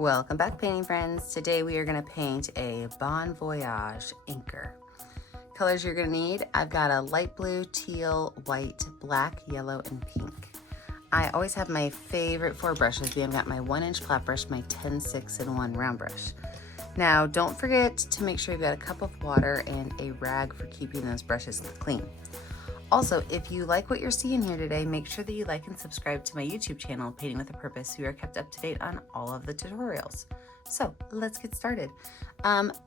Welcome back, painting friends. Today we are going to paint a Bon Voyage Anchor. Colors you're going to need, I've got a light blue, teal, white, black, yellow, and pink. I always have my favorite four brushes. I've got my 1-inch flat brush, my 10-6-in-1 round brush. Now don't forget to make sure you've got a cup of water and a rag for keeping those brushes clean. Also, if you like what you're seeing here today, make sure that you like and subscribe to my YouTube channel, Painting with a Purpose, so you are kept up to date on all of the tutorials. So let's get started.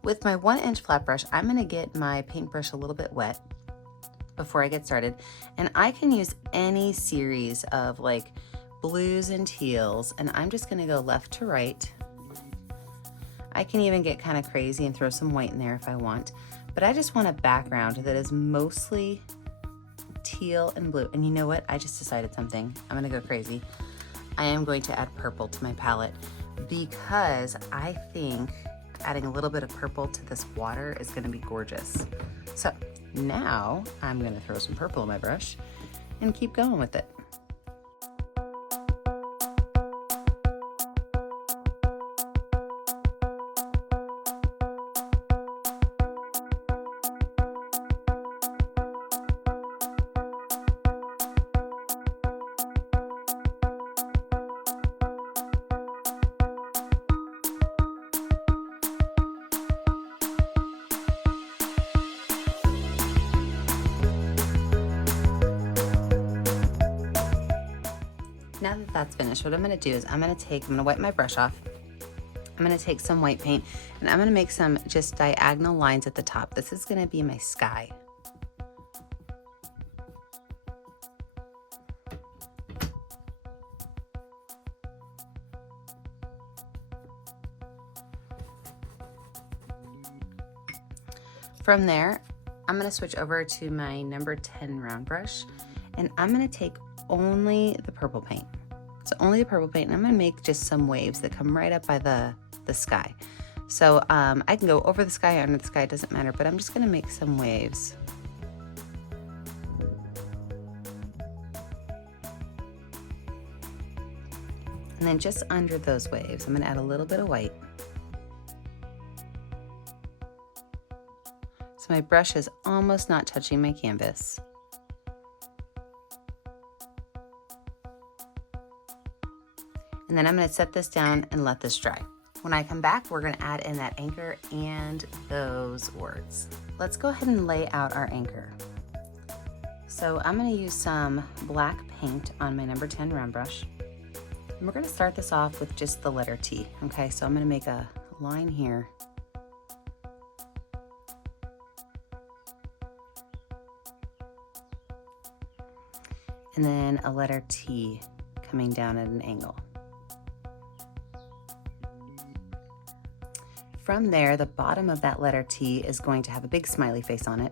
With my 1-inch flat brush, I'm gonna get my paintbrush a little bit wet before I get started. And I can use any series of like blues and teals, and I'm just gonna go left to right. I can even get kind of crazy and throw some white in there if I want, but I just want a background that is mostly teal and blue. And you know what? I just decided something. I'm gonna go crazy. I am going to add purple to my palette because I think adding a little bit of purple to this water is gonna be gorgeous. So now I'm gonna throw some purple in my brush and keep going with it. Now that that's finished, what I'm gonna do is I'm gonna wipe my brush off. I'm gonna take some white paint and I'm gonna make some just diagonal lines at the top. This is gonna be my sky. From there, I'm gonna switch over to my number 10 round brush and I'm gonna take only the purple paint. So only the purple paint, and I'm gonna make just some waves that come right up by the sky. So I can go over the sky, under the sky, it doesn't matter, but I'm just gonna make some waves. And then just under those waves, I'm gonna add a little bit of white. So my brush is almost not touching my canvas. And then I'm gonna set this down and let this dry. When I come back, we're gonna add in that anchor and those words. Let's go ahead and lay out our anchor. So I'm gonna use some black paint on my number 10 round brush. And we're gonna start this off with just the letter T, okay? So I'm gonna make a line here. And then a letter T coming down at an angle. From there, the bottom of that letter T is going to have a big smiley face on it.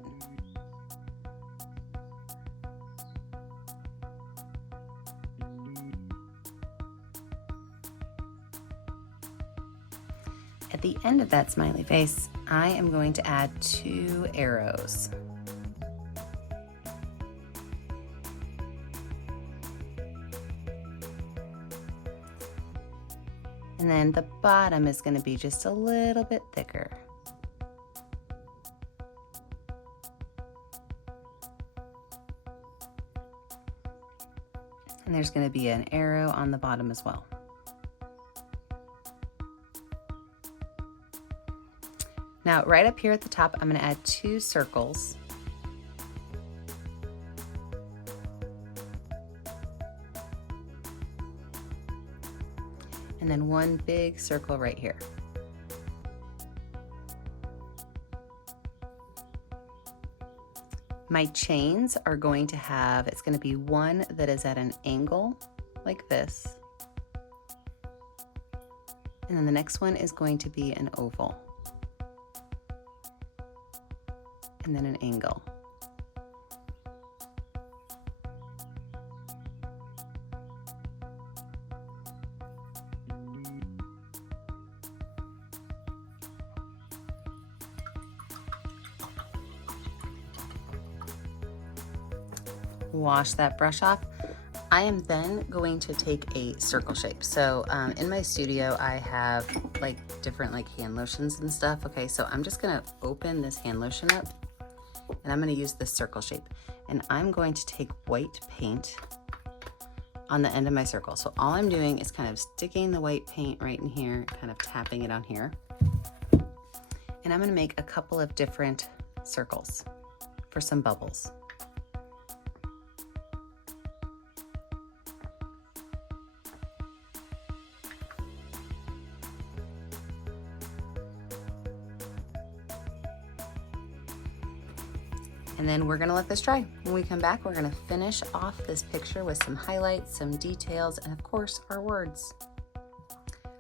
At the end of that smiley face, I am going to add 2 arrows. And then the bottom is going to be just a little bit thicker. And there's going to be an arrow on the bottom as well. Now, right up here at the top, I'm going to add 2 circles. And then 1 big circle right here. My chains are going to have, it's going to be one that is at an angle like this. And then the next one is going to be an oval. And then an angle. Wash that brush off. I am then going to take a circle shape. So in my studio, I have like different like hand lotions and stuff. Okay, so I'm just gonna open this hand lotion up and I'm gonna use this circle shape. And I'm going to take white paint on the end of my circle. So all I'm doing is kind of sticking the white paint right in here, kind of tapping it on here. And I'm gonna make a couple of different circles for some bubbles. And then we're gonna let this dry. When we come back, we're gonna finish off this picture with some highlights, some details, and of course, our words.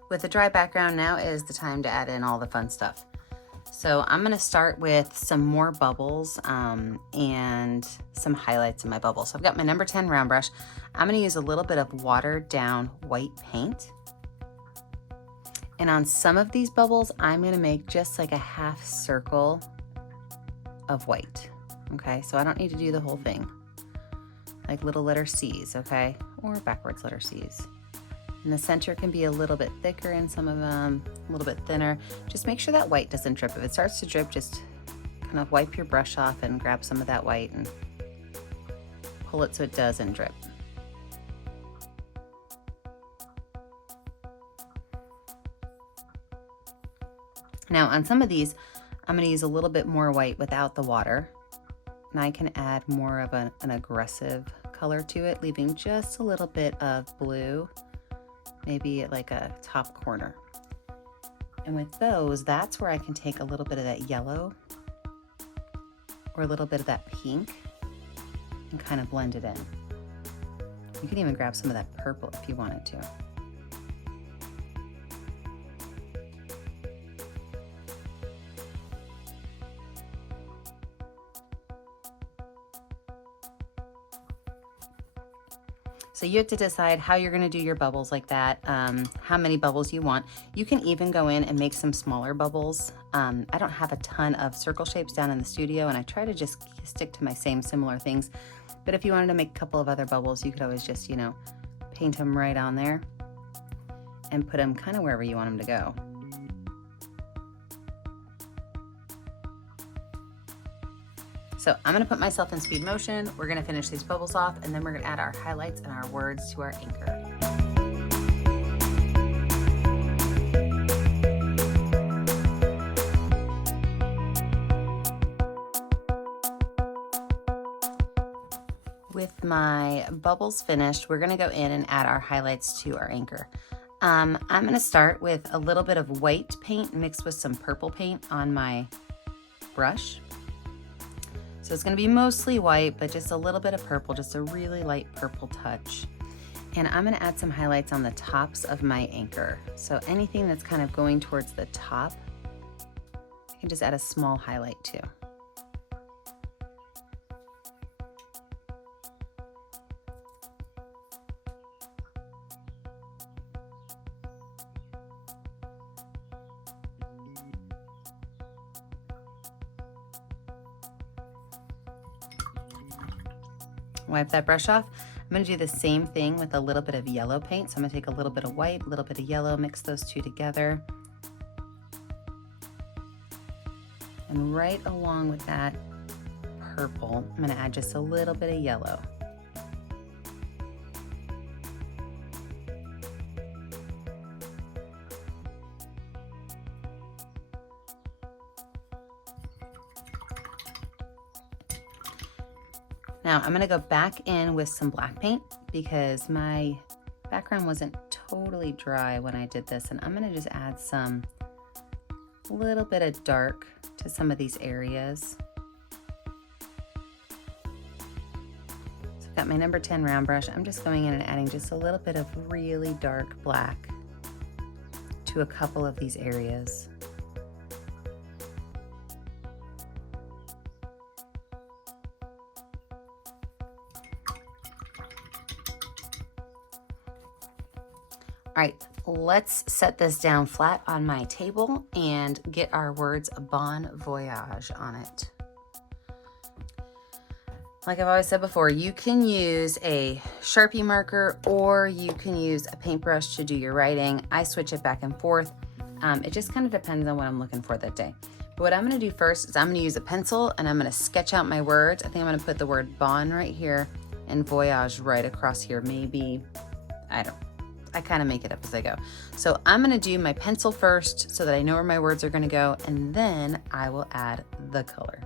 With the dry background, now is the time to add in all the fun stuff. So I'm gonna start with some more bubbles and some highlights in my bubbles. So I've got my number 10 round brush. I'm gonna use a little bit of watered down white paint. And on some of these bubbles, I'm gonna make just like a half circle of white. Okay, so I don't need to do the whole thing. Like little letter C's, okay? Or backwards letter C's. And the center can be a little bit thicker in some of them, a little bit thinner. Just make sure that white doesn't drip. If it starts to drip, just kind of wipe your brush off and grab some of that white and pull it so it doesn't drip. Now on some of these, I'm gonna use a little bit more white without the water. And I can add more of an aggressive color to it, leaving just a little bit of blue, maybe at like a top corner. And with those, that's where I can take a little bit of that yellow or a little bit of that pink and kind of blend it in. You can even grab some of that purple if you wanted to. So you have to decide how you're gonna do your bubbles like that, how many bubbles you want. You can even go in and make some smaller bubbles. I don't have a ton of circle shapes down in the studio and I try to just stick to my same similar things. But if you wanted to make a couple of other bubbles, you could always just, you know, paint them right on there and put them kind of wherever you want them to go. So I'm gonna put myself in speed motion. We're gonna finish these bubbles off and then we're gonna add our highlights and our words to our anchor. With my bubbles finished, we're gonna go in and add our highlights to our anchor. I'm gonna start with a little bit of white paint mixed with some purple paint on my brush. So it's gonna be mostly white, but just a little bit of purple, just a really light purple touch. And I'm gonna add some highlights on the tops of my anchor. So anything that's kind of going towards the top, I can just add a small highlight too. Wipe that brush off. I'm gonna do the same thing with a little bit of yellow paint. So I'm gonna take a little bit of white, a little bit of yellow, mix those two together. And right along with that purple, I'm gonna add just a little bit of yellow. Now I'm gonna go back in with some black paint because my background wasn't totally dry when I did this, and I'm gonna just add some little bit of dark to some of these areas. So I've got my number 10 round brush. I'm just going in and adding just a little bit of really dark black to a couple of these areas. All right, let's set this down flat on my table and get our words Bon Voyage on it. like I've always said before, you can use a Sharpie marker or you can use a paintbrush to do your writing. I switch it back and forth. It just kind of depends on what I'm looking for that day. But what I'm gonna do first is I'm gonna use a pencil and I'm gonna sketch out my words. I think I'm gonna put the word Bon right here and Voyage right across here. Maybe, I kind of make it up as I go. So I'm gonna do my pencil first so that I know where my words are gonna go, and then I will add the color.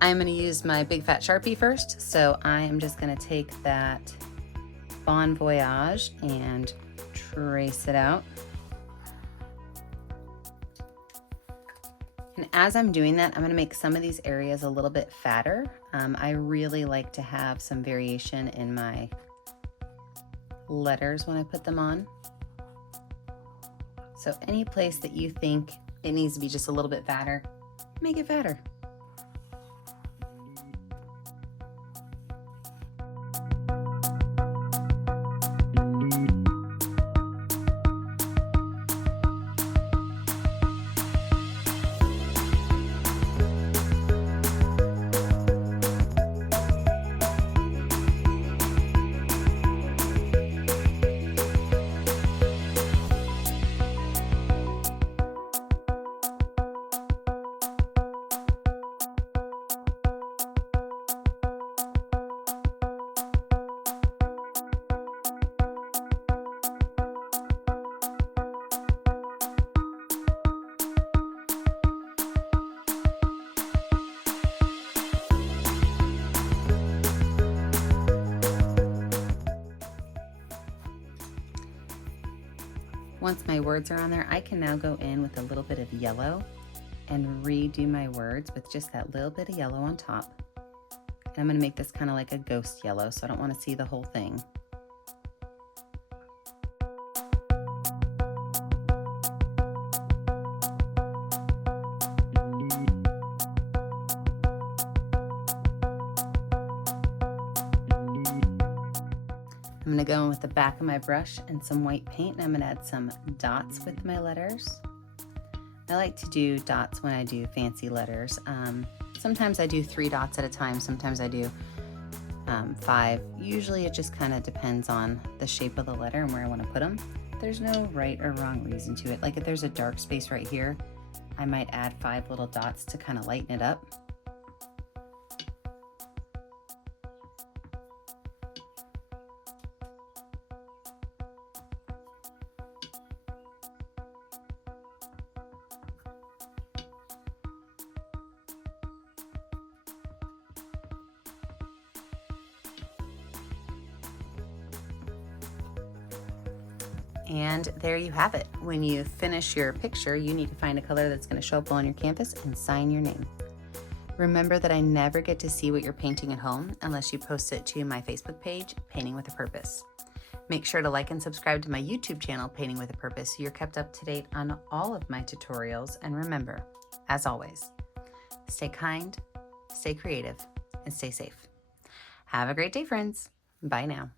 I'm going to use my big fat Sharpie first, so I am just going to take that Bon Voyage and trace it out. And as I'm doing that, I'm going to make some of these areas a little bit fatter. I really like to have some variation in my letters when I put them on. So any place that you think it needs to be just a little bit fatter, make it fatter. Once my words are on there, I can now go in with a little bit of yellow and redo my words with just that little bit of yellow on top. And I'm going to make this kind of like a ghost yellow, so I don't want to see the whole thing. I'm going to go in with the back of my brush and some white paint, and I'm going to add some dots with my letters. I like to do dots when I do fancy letters. Sometimes I do 3 dots at a time, sometimes I do 5. Usually it just kind of depends on the shape of the letter and where I want to put them. There's no right or wrong reason to it. Like if there's a dark space right here, I might add 5 little dots to kind of lighten it up. And there you have it. When you finish your picture, you need to find a color that's going to show up well on your canvas and sign your name. Remember that I never get to see what you're painting at home unless you post it to my Facebook page, Painting with a Purpose. Make sure to like and subscribe to my YouTube channel, Painting with a Purpose, so you're kept up to date on all of my tutorials. And remember, as always, stay kind, stay creative, and stay safe. Have a great day, friends. Bye now.